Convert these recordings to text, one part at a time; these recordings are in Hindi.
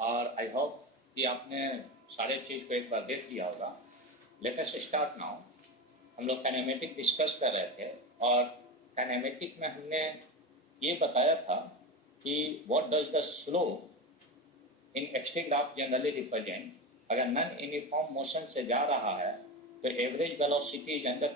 और आई होप कि आपने सारे चीज़ को एक बार देख लिया होगा। Let us start now. हम लोग काइनेमेटिक डिस्कस कर रहे थे और काइनेमेटिक में हमने ये बताया था कि what does the slope in XT graph generally represent. अगर नॉन यूनिफॉर्म मोशन से जा रहा है तो average velocity is under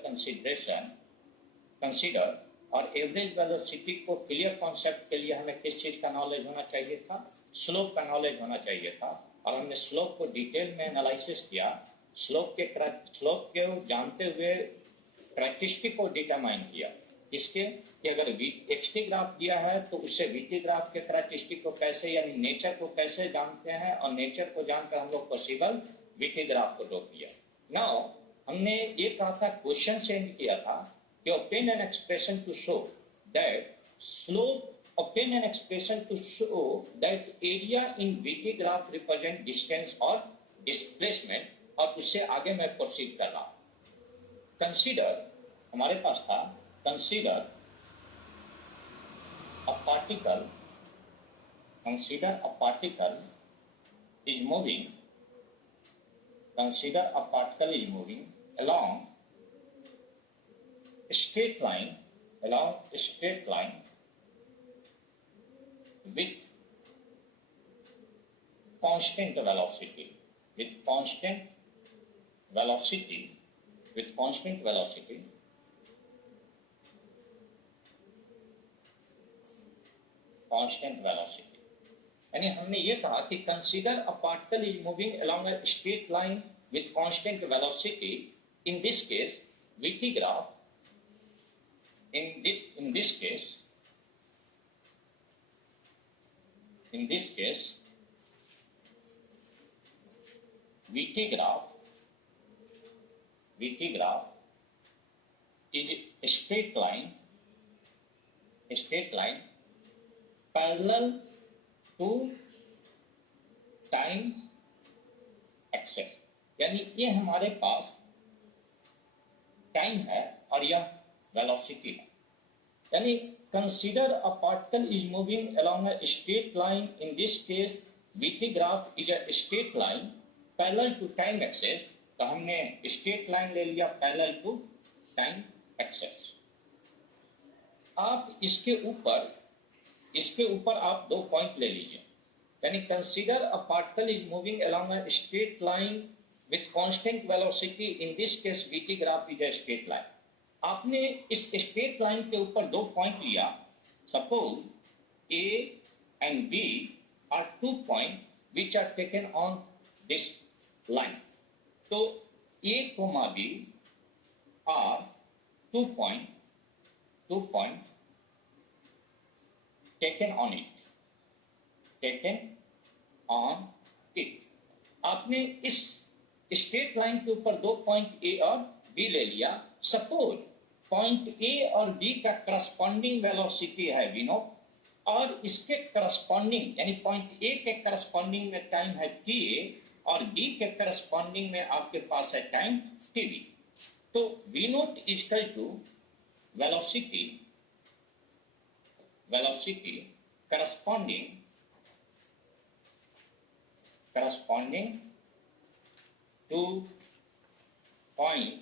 consider. और एवरेज वेलोसिटी को क्लियर कॉन्सेप्ट के लिए हमें किस चीज़ का नॉलेज होना चाहिए था? स्लोप का नॉलेज होना चाहिए था। और हमने स्लोप को डिटेल में एनालिसिस किया। स्लोप के जानते हुए करैक्टरिस्टिक को डिटरमाइन किया। किसके? कि अगर एक्सटी ग्राफ दिया है तो उससे वीटी ग्राफ के करैक्टरिस्टिक को कैसे, यानी नेचर को कैसे जानते हैं, और नेचर को जानकर हम लोग पॉसिबल वीटी ग्राफ को ड्रॉ किया। नाउ हमने ये कहा था, क्वेश्चन सेंड किया था कि obtain an expression to show that slope, obtain an expression to show that area in VT graph represent distance or displacement। और उससे आगे मैं प्रोसीड कर रहा हूं। कंसीडर हमारे पास था, consider a particle, consider a particle is moving, consider a particle is moving along straight line, along a straight line with constant velocity, with constant velocity, with constant velocity, constant velocity। यानी हमने ये कहा कि consider a particle is moving along a straight line with constant velocity। in this case VT graph, in this case VT graph is a straight line parallel to time axis। यानी ये हमारे पास टाइम है और यह वेलोसिटी है। यानी consider a particle is moving along a straight line. In this case VT graph is a straight line parallel to time axis. तो हमने स्ट्रेट लाइन ले लिया पैरेलल टू टाइम एक्सेस। आप इसके ऊपर आप 2 पॉइंट ले लीजिए। यानी consider a particle is moving along a straight line with constant velocity. In this case VT graph is a straight line. आपने इस स्ट्रेट लाइन के ऊपर 2 पॉइंट लिया। Suppose A and B are 2 point which are taken on this line. तो A, B are 2 point taken on it. आपने इस स्ट्रेट लाइन के ऊपर 2 पॉइंट A और B ले लिया। सपोज पॉइंट A और B का करस्पॉन्डिंग वेलोसिटी है v0, और इसके करस्पॉन्डिंग यानी पॉइंट A के करस्पॉन्डिंग में टाइम है ta, और B के करस्पॉन्डिंग में आपके पास है टाइम tv। तो v0 equal to velocity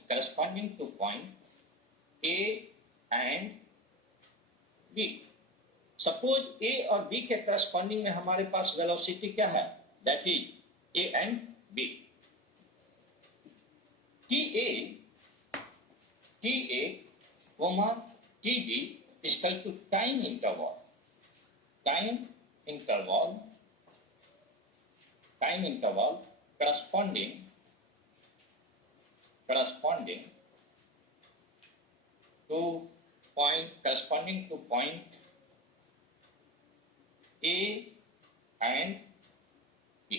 corresponding to point A and B। Suppose A और B के करस्पॉन्डिंग में हमारे पास वेलोसिटी क्या है? That is A and B। TA, TB equal to time interval corresponding to point A and B।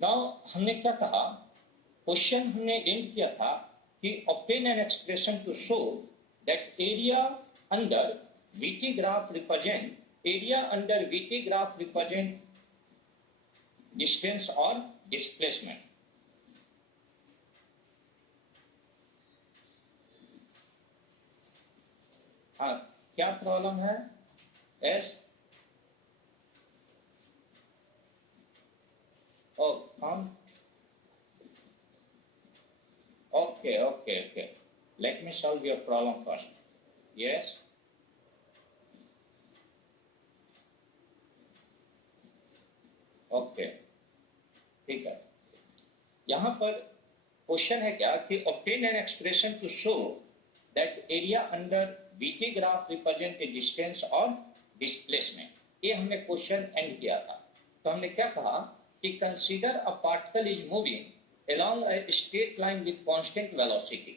Now हमने क्या कहा? क्वेश्चन हमने एंड किया था कि obtain an expression to show that area under VT graph represent distance or displacement। हाँ, क्या प्रॉब्लम है? Yes, Okay. Let me solve your problem first. Yes. Okay. ठीक है. यहां पर क्वेश्चन है क्या कि obtain an expression to show that area under VT graph represent a distance or displacement. ये हमने क्वेश्चन एंड किया था. तो हमने क्या कहा कि consider a particle is moving along a straight line with constant velocity.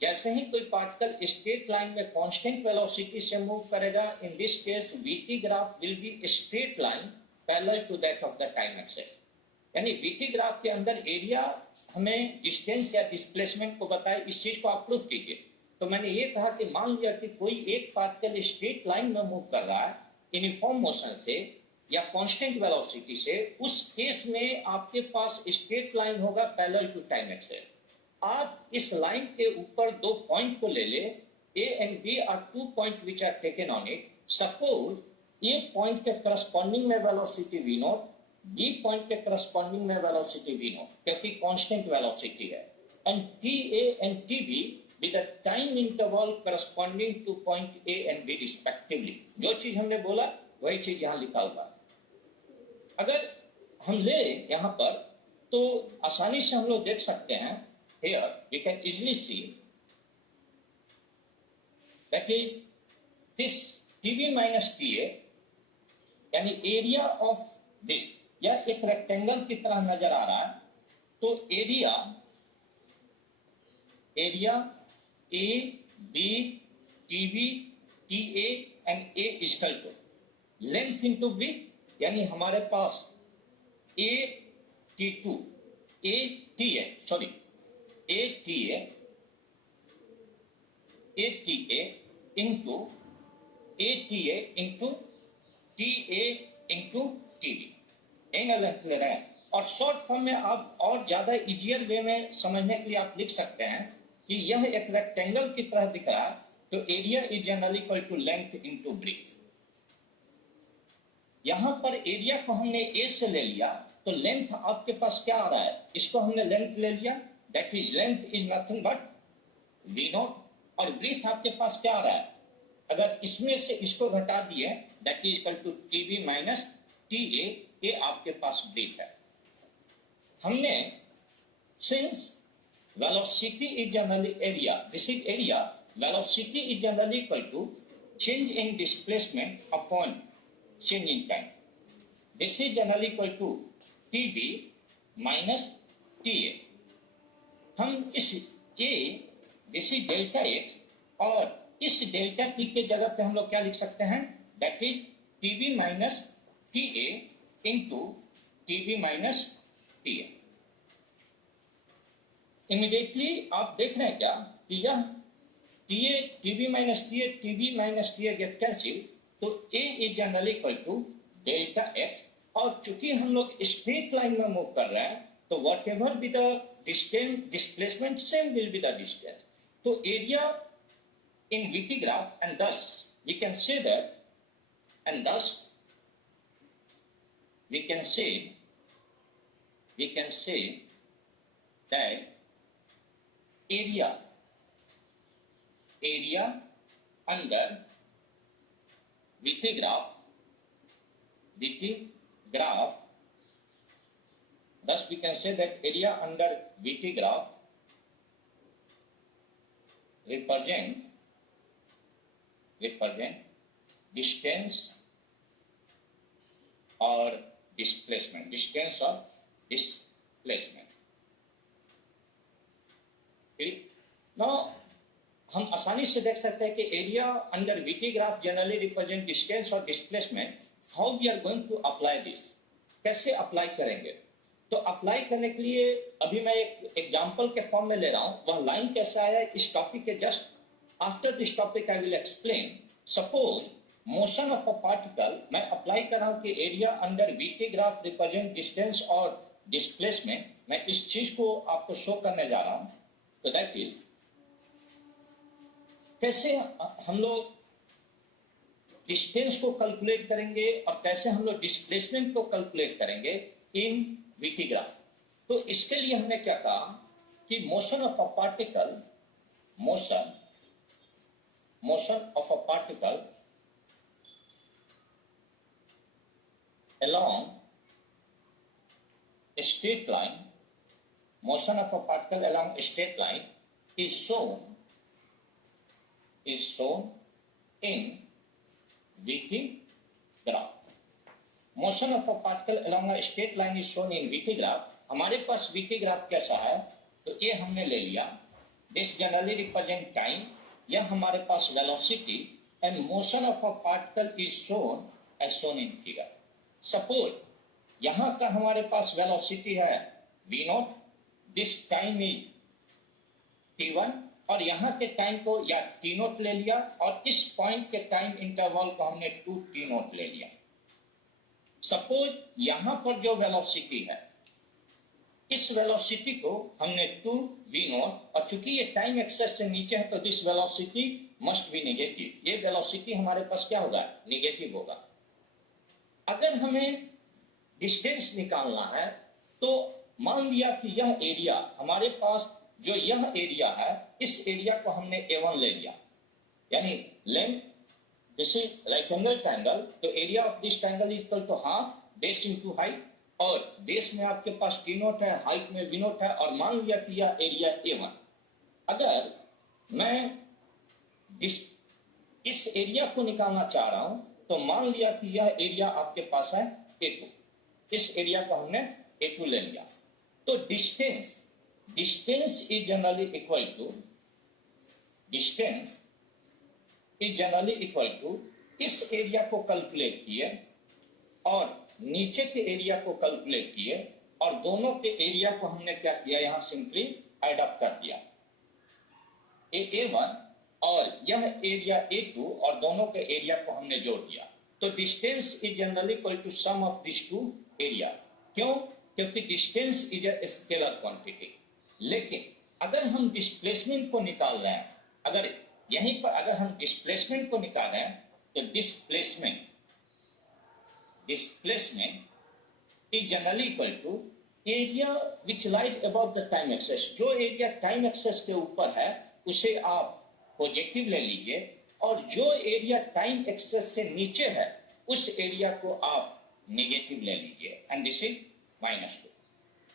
जैसे ही कोई पार्टिकल स्ट्रेट लाइन में कांस्टेंट वेलोसिटी से मूव करेगा, in this case VT graph will be straight line parallel to that of the time axis. यानी वीटी ग्राफ के अंदर एरिया हमें डिस्टेंस या डिस्प्लेसमेंट को बताए, इस चीज को आप प्रूव कीजिए. तो मैंने ये कहा कि मान लिया कि कोई एक पार्टिकल स्ट्रेट लाइन में मूव कर रहा है यूनिफॉर्म मोशन से या कांस्टेंट वेलोसिटी से, उस केस में आपके पास स्ट्रेट लाइन होगा पैरेलल टू टाइम एक्सेस. आप इस लाइन के ऊपर दो पॉइंट को ले ले, A and B are two point which are taken on it. Suppose A point के करस्पॉन्डिंग में velocity V naught, B point के करस्पॉन्डिंग में वेलोसिटी वी नॉट, क्योंकि कांस्टेंट वेलोसिटी है, and T A and T B with the time interval corresponding to point A and B respectively. जो चीज हमने बोला वही चीज यहां लिखा होगा. अगर हम ले यहां पर तो आसानी से हम लोग देख सकते हैं. Here we can easily see that is this TB minus TA, यानी एरिया ऑफ दिस, यह एक रेक्टेंगल की तरह नजर आ रहा है. तो area A B TB T A and A equal to length into breadth, यानी हमारे पास A T to A T A sorry ATA into ATA into TA into TB angle length ले रहे हैं. और शॉर्ट फॉर्म में आप और ज्यादा इजियर वे में समझने के लिए आप लिख सकते हैं कि यह एक रेक्टेंगल की तरह दिख रहा है, तो area is generally equal to length into breadth. यहां पर एरिया को हमने ए से ले लिया, तो लेंथ आपके पास क्या आ रहा है, इसको हमने लेंथ ले लिया, that is length is nothing but v naught. और ब्रीथ आपके पास क्या आ रहा है, अगर इसमें से इसको घटा दिए that is equal to tb minus ta, ये आपके पास ब्रीथ है. हमने since velocity is generally area, this is area, velocity is generally equal to change in displacement upon change in time. This is generally equal to tb minus ta. हम इस ए जैसे डेल्टा एक्स और इस डेल्टा टी के जगह पे हम लोग क्या लिख सकते हैं, that is TB minus T A into TB minus T A. Immediately आप देख रहे हैं क्या कि यह T A TB minus T A TB minus T A get cancel, तो A is generally equal to delta X. और चूंकि हम लोग स्ट्रेट लाइन में मूव कर रहे हैं, तो what ever be the distance displacement same will be the distance. So area in VT graph, and thus we can say that, and thus we can say that area under VT graph, thus we can say that area under VT graph represent distance or displacement. Now हम आसानी से देख सकते हैं कि area under VT graph generally represent distance और displacement. How we are going to apply this, कैसे अप्लाई करेंगे. तो अप्लाई करने के लिए अभी मैं एक एग्जांपल के फॉर्म में ले रहा हूं. वह लाइन कैसा है इस टॉपिक के just after this topic I will explain. Suppose motion of a particle, मैं अप्लाई कर रहा हूं कि area under VT graph represent distance और डिस्प्लेसमेंट. मैं इस चीज को आपको शो करने जा रहा हूं. तो दैट इज कैसे हम लोग डिस्टेंस को कैलकुलेट करेंगे और कैसे हम लोग डिस्प्लेसमेंट को कैलकुलेट करेंगे इन VT ग्राफ. तो इसके लिए हमने क्या कहा कि motion of a particle motion of a particle along a straight line, motion of a particle along a straight line is shown in VT graph. Motion of a particle along a straight line is shown in VT graph. हमारे पास VT ग्राफ कैसा है, तो ये हमने ले लिया. This generally represent time, यह हमारे पास velocity and motion of a particle is shown as shown in figure. Suppose यहाँ का हमारे पास velocity है v0, this time is t1 और यहाँ के टाइम को या t0 ले लिया और इस पॉइंट के टाइम इंटरवल को हमने 2t0 ले लिया. सपोज यहाँ पर जो वेलोसिटी है, इस वेलोसिटी को हमने 2v0 और चूंकि ये टाइम एक्सेस से नीचे है तो this velocity must be negative. ये वेलोसिटी हमारे पास क्या होगा, नेगेटिव होगा. अगर हमें डिस्टेंस निकालना है तो मान लिया कि यह एरिया हमारे पास, जो यह एरिया है, इस एरिया को हमने A1 ले लिया, यानी length, this is right angle triangle, तो area of this triangle is equal to half base into height, और बेस में आपके पास t0 है, हाइट में v0 है, और मान लिया कि यह एरिया A1. अगर मैं इस एरिया को निकालना चाह रहा हूं तो मान लिया कि यह एरिया आपके पास है A2, इस एरिया को हमने A2 ले लिया. तो distance is generally equal to इस एरिया को कैलकुलेट किए और नीचे के एरिया को कैलकुलेट किए और दोनों के एरिया को हमने क्या किया, यहां सिंपली एड अप कर दिया. A1 और यह एरिया A2 और दोनों के एरिया को हमने जोड़ दिया. तो distance is generally equal to sum of this two area. क्यों? क्योंकि distance is a scalar quantity. लेकिन अगर हम डिस्प्लेसमेंट को निकाल रहे हैं, अगर यहीं पर अगर हम डिस्प्लेसमेंट को निकाल रहे हैं तो displacement is generally equal to area which lies about the time axis. जो एरिया टाइम एक्सेस के ऊपर है उसे आप पॉजिटिव ले लीजिए और जो एरिया टाइम एक्सेस से नीचे है उस एरिया को आप नेगेटिव ले लीजिए, एंड दिस इज -2.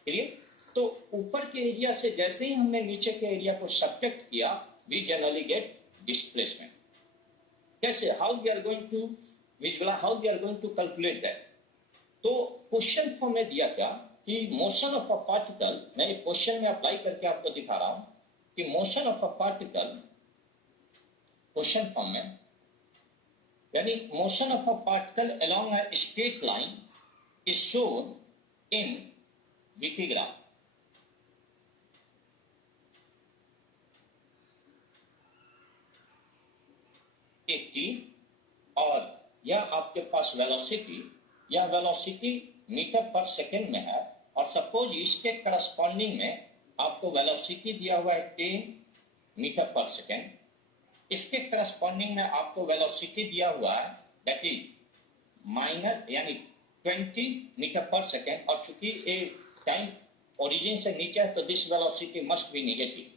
क्लियर? तो ऊपर के एरिया से जैसे ही हमने नीचे के एरिया को सब्ट्रैक्ट किया, वी जनरली गेट डिस्प्लेसमेंट. कैसे, how we are going to visualize, how we are going to calculate that? तो क्वेश्चन फॉर्म में दिया क्या कि मोशन ऑफ अ पार्टिकल, मैं एक क्वेश्चन में अप्लाई करके आपको दिखा रहा हूं कि motion of a particle, question form में, यानी motion of a particle along a straight line is shown in VT graph. T और यह आपके पास वेलोसिटी, यह वेलोसिटी मीटर पर सेकेंड में है और सपोज इसके करस्पॉन्डिंग में आपको वेलोसिटी दिया हुआ है 10 मीटर पर सेकेंड. इसके करस्पॉन्डिंग में आपको वेलोसिटी दिया हुआ है दैट इज माइनस यानी 20 मीटर पर सेकेंड, और चूंकि ये टाइम ओरिजिन से नीचे है तो this velocity must be negative.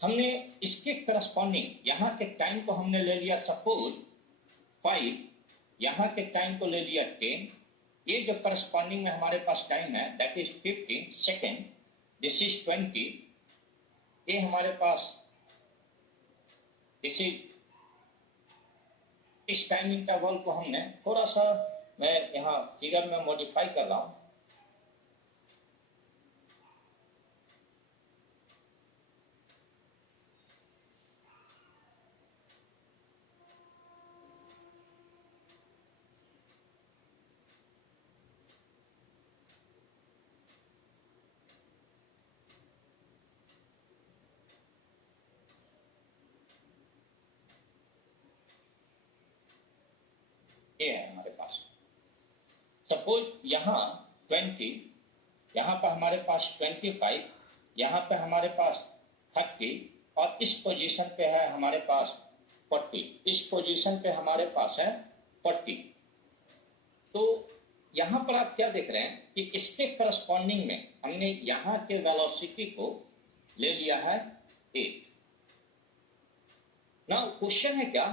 हमने इसके करस्पॉन्डिंग यहाँ के टाइम को हमने ले लिया सपोज 5, यहाँ के टाइम को ले लिया 10. ये जो करस्पॉन्डिंग में हमारे पास टाइम है that is 15 second, this is 20. ये हमारे पास दिस इज, इस टाइम इंटरवल को हमने थोड़ा सा, मैं यहाँ फिगर में मॉडिफाई कर रहा हूं. ये है हमारे पास, सपोज यहाँ 20, यहाँ पर हमारे पास 25, यहाँ पे हमारे पास 30 और इस पोजीशन पे है हमारे पास 40, इस पोजीशन पे हमारे पास है 40. तो यहाँ पर आप क्या देख रहे हैं कि इसके करस्पॉन्डिंग में हमने यहाँ के वेलोसिटी को ले लिया है 8. ना क्वेश्चन है क्या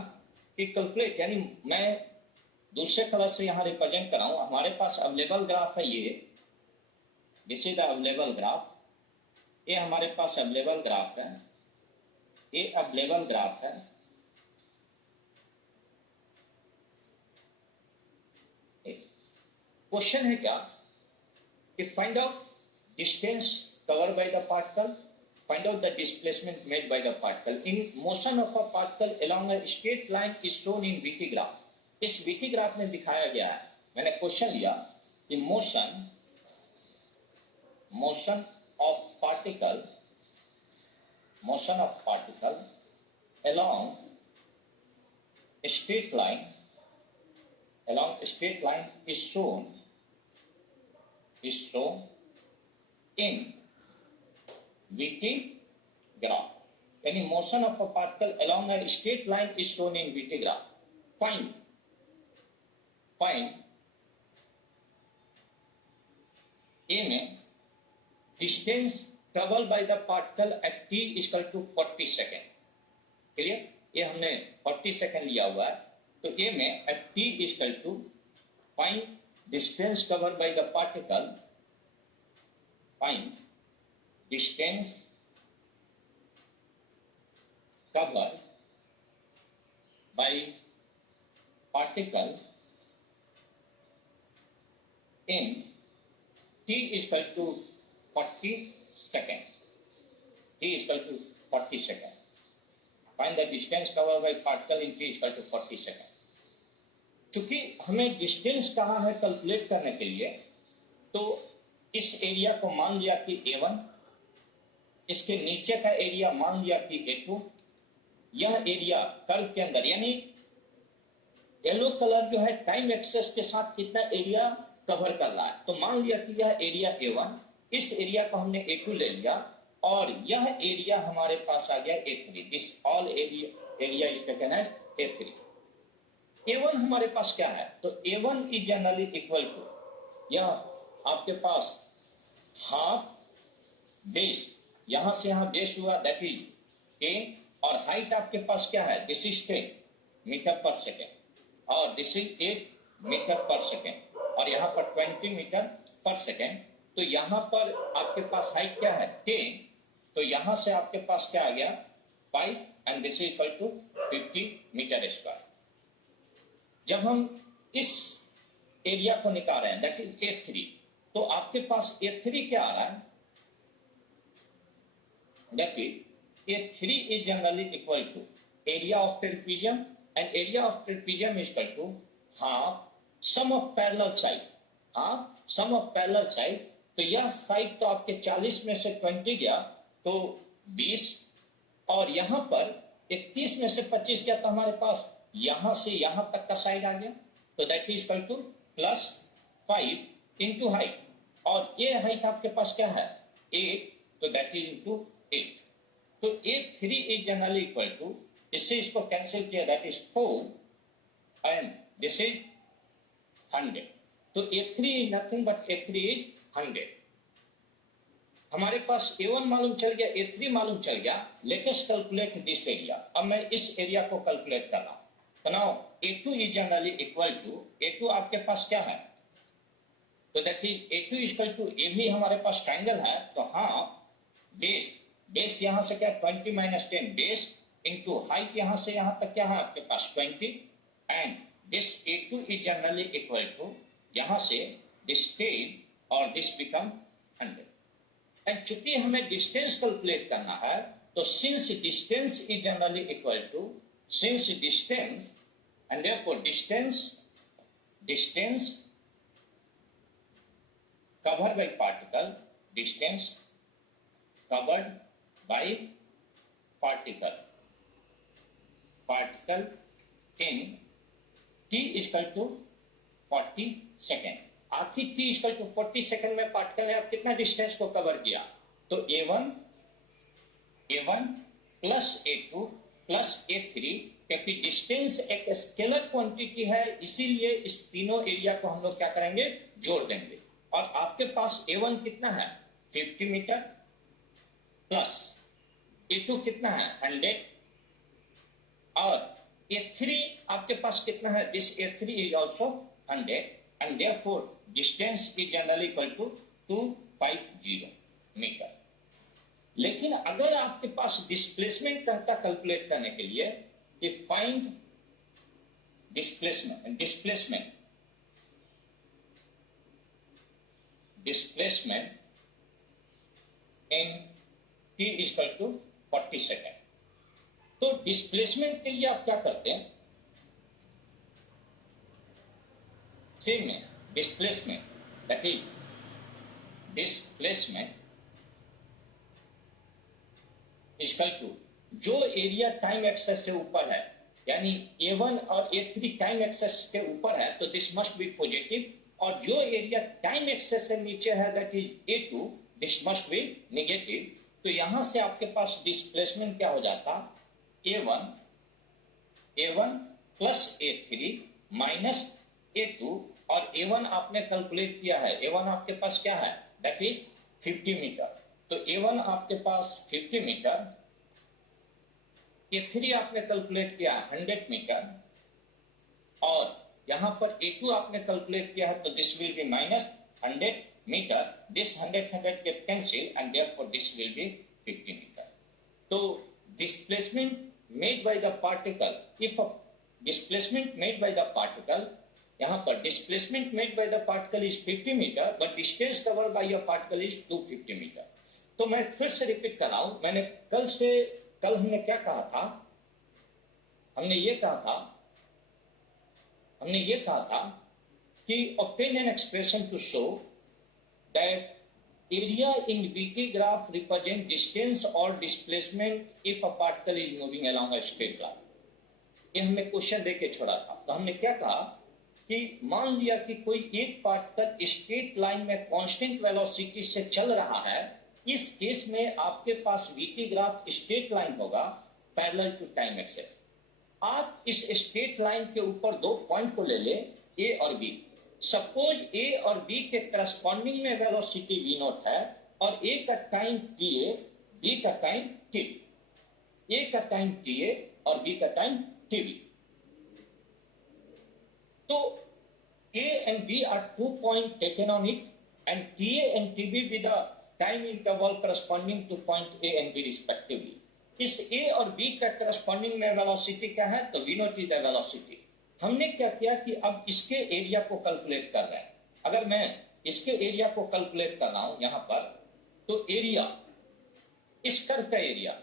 कि कैलकुलेट, यानी मैं दूसरे कलर से यहां रिप्रेजेंट कर रहा हूं। हमारे पास अवेलेबल ग्राफ है ये, this is the available graph. ये हमारे पास अवेलेबल ग्राफ है, ये अवेलेबल ग्राफ है। क्वेश्चन है क्या कि find out distance covered by the particle, find out the displacement made by the particle in motion of a particle along a straight line is shown in VT graph। इस VT ग्राफ में दिखाया गया है, मैंने क्वेश्चन लिया कि motion of particle along a straight line is shown in VT graph, यानी motion of a particle along a straight line is shown in VT graph। Find A में distance travel by the particle at t equal to 40 second. Clear, ये हमने 40 सेकेंड लिया हुआ है। तो ए में at t equal to find distance covered by the particle, find distance covered by particle in t equal to 40 second, find the distance covered by particle in t equal to 40 second। चूंकि हमें डिस्टेंस कहा है कैलकुलेट करने के लिए, तो इस एरिया को मान लिया कि A1, इसके नीचे का एरिया मान लिया कि A2, यह एरिया कर्व के अंदर, यानी येलो कलर जो है टाइम एक्सेस के साथ कितना एरिया कवर कर रहा है, तो मान लिया कि यह एरिया A1, इस एरिया को हमने A2 ले लिया और यह एरिया हमारे पास आ गया A3। This all area is taken as A3। A1 हमारे पास क्या है, तो A1 is generally equal to, यह आपके पास हाफ बेस, यहां से यहां बेस हुआ, दैट इज 10, और हाइट आपके पास क्या है, दिस इज 10 मीटर पर सेकेंड और दिस इज 8 मीटर पर सेकेंड और यहां पर 20 मीटर पर सेकेंड। तो यहां पर आपके पास हाइट क्या है 10, तो यहां से आपके पास क्या आ गया 5 and this is equal to 50 metre square. जब हम इस एरिया को निकाल रहे हैं दैट इज A3, तो आपके पास A3 क्या आ रहा है, that is A3 is generally equal to area of trapezium, and area of trapezium is equal to half sum of parallel side, तो यह साइड तो आपके 40 में से 20 गया तो 20, और यहां पर 31 में से 25 गया, तो हमारे पास यहां से यहां तक का साइड आ गया, तो that is equal to +5 into height, और ये हाइट आपके पास क्या है 8, तो दैट इज इंटू 8। तो A3 is generally equal to, इससे इसको कैंसिल किया, that is 4 and this is 100। तो A3 is nothing but A3 is 100। हमारे पास A1 मालूम चल गया, A3 मालूम चल गया, let us calculate this area. अब मैं इस एरिया को कैलकुलेट कर रहा हूं, तो now A2 is generally equal to, A2 आपके पास क्या है, तो that is A2 equal to, A भी हमारे पास ट्रायंगल है, तो हाँ बेस यहां से क्या 20 माइनस 10 बेस इंटू हाइट, यहां से यहां तक क्या है आपके पास 20, and this A2 is generally equal to, यहां से दिस 10 और दिस बिकम 100। एंड चूंकि हमें डिस्टेंस कैलकुलेट करना है, तो since distance is generally equal to, since distance and therefore distance covered by particle, distance covered by particle in t equal to 40 second. आखिर t equal to 40 सेकेंड में पार्टिकल ने आप कितना डिस्टेंस को कवर किया, तो A1 plus A2 plus A3, क्योंकि डिस्टेंस एक स्केलर क्वांटिटी है, इसीलिए इस तीनों एरिया को हम लोग क्या करेंगे, जोड़ देंगे। और आपके पास A1 कितना है 50 मीटर प्लस A2 कितना है 100 और A3 आपके पास कितना है, this A3 is also 100 and therefore distance is generally equal to 250 metre. लेकिन अगर आपके पास डिस्प्लेसमेंट कहता कैलकुलेट करने के लिए, find displacement in t is equal to 40 second. तो डिस्प्लेसमेंट के लिए आप क्या करते हैं, सेम में displacement, that is displacement equal to जो एरिया टाइम एक्सेस से ऊपर है, यानी A1 और A3 टाइम एक्सेस के ऊपर है तो दिस मस्ट बी पॉजिटिव, और जो एरिया टाइम एक्सेस से नीचे है that is A2, this must be negative. तो यहां से आपके पास डिस्प्लेसमेंट क्या हो जाता, A1 plus A3 minus A2, और A1 आपने कैलकुलेट किया है, A1 आपके पास क्या है, दैट इज 50 मीटर। तो A1 आपके पास 50 मीटर, A3 आपने कैलकुलेट किया 100 मीटर, और यहां पर A2 आपने कैलकुलेट किया है, तो this will be minus 100 metre, this 100 get cancelled and therefore this will be 50 metre. तो displacement made by the particle, if a displacement made by the particle, यहां पर displacement made by the particle is 50 metre but distance covered by a particle is 250 metre. तो मैं फिर से रिपीट कर रहा हूं, मैंने कल हमने क्या कहा था, हमने ये कहा था कि obtain an expression to show that area in VT graph represent distance or displacement if a particle is moving along a straight line। ये हमने क्वेश्चन देके छोड़ा था। तो हमने क्या कहा कि मान लिया कि कोई एक पार्टिकल स्ट्रेट लाइन में कांस्टेंट वेलोसिटी से चल रहा है, इस केस में आपके पास VT ग्राफ स्ट्रेट लाइन होगा पैरेलल टू टाइम एक्सेस। आप इस स्ट्रेट लाइन के ऊपर दो पॉइंट को ले ले, A और B। सपोज A और B के करस्पॉन्डिंग में वेलोसिटी V0 है, और A का टाइम TA, B का टाइम TV, A का टाइम TA और B का टाइम TV। तो A and B are 2 points taken on it, and TA and TB with the time interval corresponding to point A and B respectively। इस A और B का करस्पॉन्डिंग में वेलोसिटी क्या है, तो V0 is the velocity। हमने क्या किया कि अब इसके एरिया को कैलकुलेट कर रहे हैं। अगर मैं इसके एरिया को कैलकुलेट कर रहा हूं यहां पर, तो एरिया, इस कर्व का एरिया